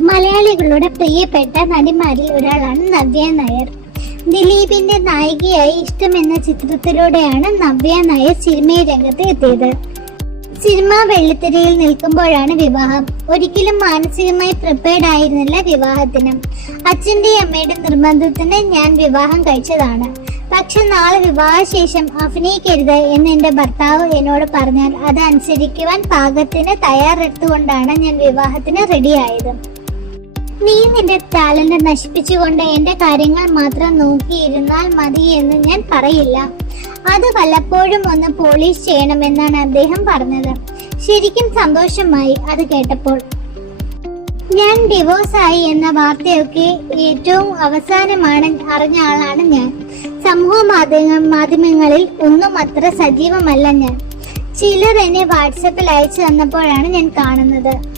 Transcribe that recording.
മലയാളികളുടെ പ്രിയപ്പെട്ട നടിമാരിൽ ഒരാളാണ് നവ്യ നായർ. ദിലീപിന്റെ നായികയായി ഇഷ്ടം എന്ന ചിത്രത്തിലൂടെയാണ് നവ്യ നായർ സിനിമാ രംഗത്ത് എത്തിയത്. സിനിമ വെള്ളിത്തിരയിൽ നിൽക്കുമ്പോഴാണ് വിവാഹം. ഒരിക്കലും മാനസികമായി പ്രിപ്പയർഡ് ആയിരുന്നില്ല വിവാഹത്തിന്. അച്ഛന്റെ അമ്മയുടെ നിർബന്ധത്തിന് ഞാൻ വിവാഹം കഴിച്ചതാണ്. പക്ഷെ നാളെ വിവാഹശേഷം അഭിനയിക്കരുത് എന്ന് എന്റെ ഭർത്താവ് എന്നോട് പറഞ്ഞാൽ അത് അനുസരിക്കുവാൻ പാകത്തിന് തയ്യാറെടുത്തുകൊണ്ടാണ് ഞാൻ വിവാഹത്തിന് റെഡിയായത്. നീ നിന്റെ ടാലന്റ് നശിപ്പിച്ചുകൊണ്ട് എന്റെ കാര്യങ്ങൾ മാത്രം നോക്കിയിരുന്നാൽ മതി എന്ന് ഞാൻ പറയില്ല. അത് വല്ലപ്പോഴും ഒന്ന് പോളിഷ് ചെയ്യണമെന്നാണ് അദ്ദേഹം പറഞ്ഞത്. ശരിക്കും സന്തോഷമായി അത് കേട്ടപ്പോൾ. ഞാൻ ഡിവോഴ്സ് ആയി എന്ന വാർത്തയൊക്കെ ഏറ്റവും അവസാനമാണ് അറിഞ്ഞ ആളാണ് ഞാൻ. സമൂഹ മാധ്യമങ്ങളിൽ ഒന്നും അത്ര സജീവമല്ല ഞാൻ. ചിലർ എന്നെ വാട്സാപ്പിൽ അയച്ചു തന്നപ്പോഴാണ് ഞാൻ കാണുന്നത്.